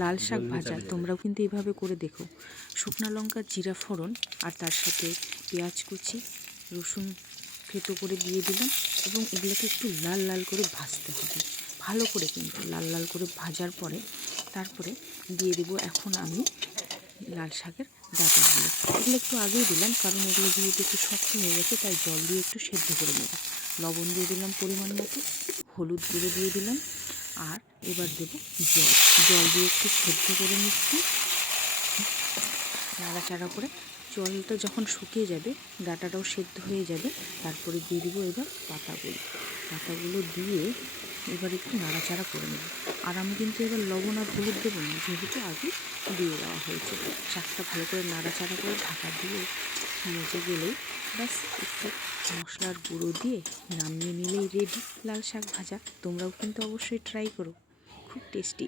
লাল শাক ভাজা তোমরাও কিন্তু এইভাবে করে দেখো। শুকনো লঙ্কা, জিরা ফোড়ন আর তার সাথে পেঁয়াজ কুচি, রসুন থেতো করে দিয়ে দিলাম এবং এগুলোকে একটু লাল লাল করে ভাজতে হবে ভালো করে, কিন্তু লাল লাল করে ভাজার পরে তারপরে দিয়ে দেবো এখন আমি লাল শাকের ডাঁটাগুলো। এগুলো একটু আগেই দিলাম কারণ এগুলো যেহেতু একটু শক্ত হয়ে গেছে, তাই জল দিয়ে একটু সেদ্ধ করে নেব। লবণ দিয়ে দিলাম পরিমাণ মতো, হলুদ গুঁড়ো দিয়ে দিলাম, আর এবার দেব জল। জল দিয়ে একটু সেদ্ধ করে নিচ্ছি নাড়াচাড়া করে। জলটা যখন শুকিয়ে যাবে, ডাঁটাটাও সেদ্ধ হয়ে যাবে, তারপরে দিয়ে দেবো এবার পাতাগুলো দিয়ে এবার একটু নাড়াচাড়া করে নেব। আর আমি কিন্তু এবার লবণ আর হলুদ দেবো না, যেহেতু আগে দিয়ে দেওয়া হয়েছে। শাকটা ভালো করে নাড়াচাড়া করে ঢাকা দিয়ে মজে গেলেই ব্যাস একটু মশলার গুঁড়ো দিয়ে নামিয়ে নিলেই রেডি লাল শাক ভাজা। তোমরাও কিন্তু অবশ্যই ট্রাই করো, খুব টেস্টি।